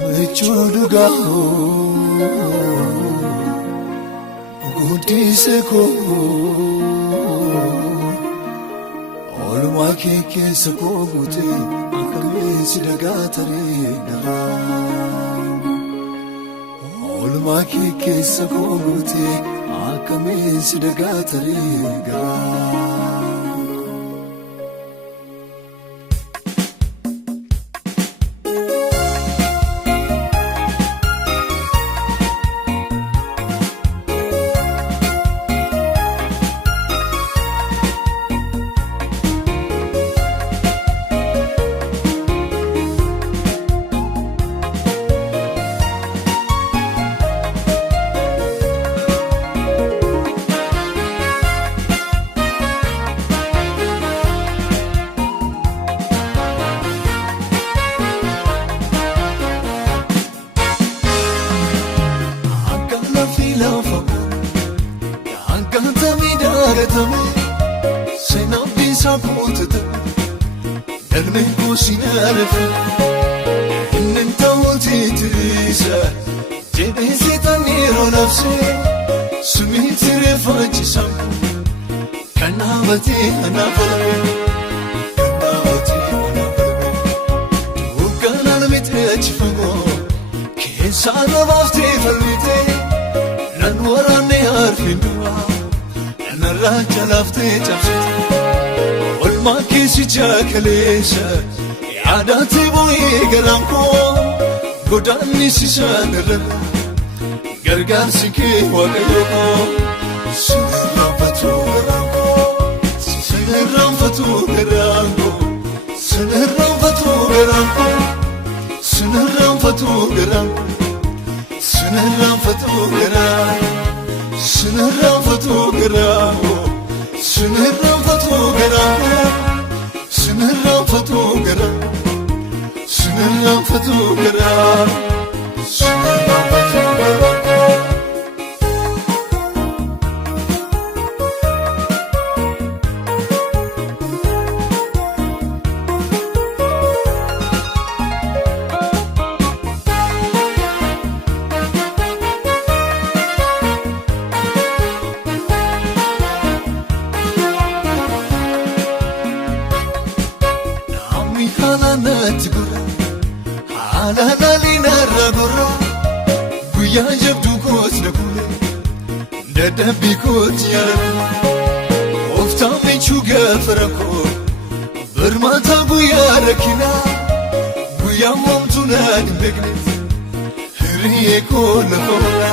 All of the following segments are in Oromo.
Mechuduga Gudiseko Olma keke sako gute akame sidagatare dara Olma keke sako gute akame sidagatare dara Kalesa yaadate boye galanko godani sisanera gargaarsi kee waaqayyo sinirraanfatu garanko sinirraanfatu garanko sinirraanfatu garanko sinirraanfatu garanko sinirraanfatu garanko sinirraanfatu garanko sinirraanfatu garanko Sinirraanfatu gara Sinirraanfatu gara Sinirraanfatu gara Bikot yarana ofta mechuga farako bermata bu yarakina bu yamamtuna dibegnet hriye ko nafona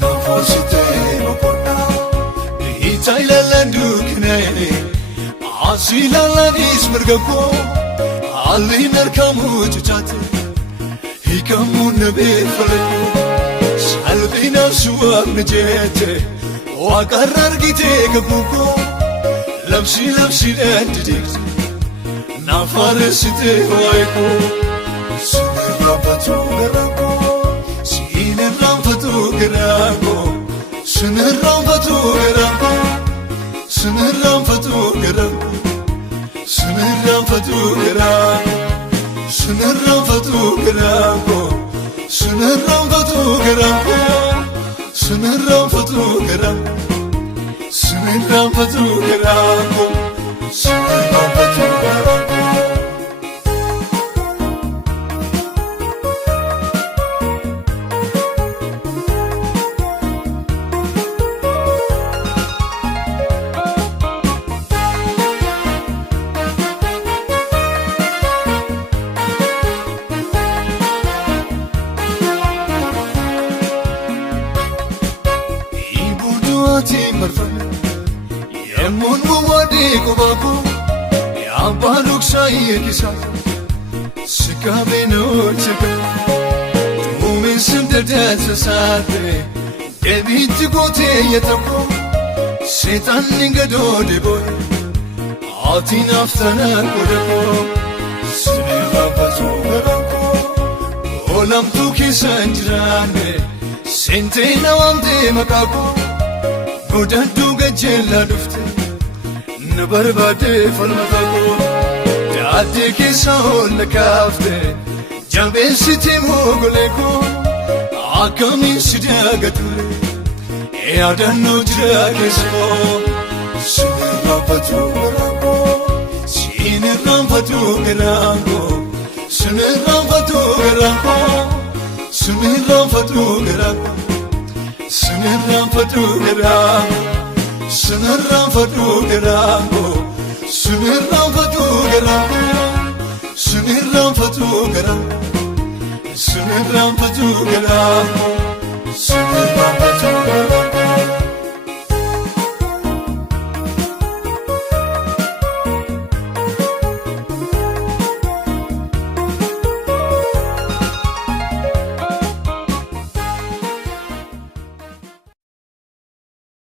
nafosite nopona itaila landukne asila ladis mergako alinar kamu chuchate hikamu nabe falako Albina suwa mjete wakarar gite gabuko lamsi endikt na faresite waiko sinirraanfatu garanko sinirraanfatu garanko sinirraanfatu garanko sinirraanfatu garanko sinirraanfatu garanko sinirraanfatu garanko Sinirraanfatu garanko Sinirraanfatu garanko Sinirraanfatu garanko Sinirraanfatu garanko Yemun muwadi kubaku ya baluk sayekisa sikabeno cheka tumin simdede sasate debit gote yetako setan ningado deboy atin aftana kodako sinirraanfatu garanko olam tu kisanjrane sente nawamde makako Godaddu gajella dufte نبربادي فالمتاكو دعاتي كيسون لكافته جنبي ستي موغليكو عاكمي سداغتو يا دنو جراكسو سنرفتو غرانكو سنرفتو غرانكو سنرفتو غرانكو سنرفتو غرانكو سنرفتو غرانكو سنرفتو غرانكو سنرفتو غرانكو سنرفتو غرانكو سنرفتو غرانكو سنرفتو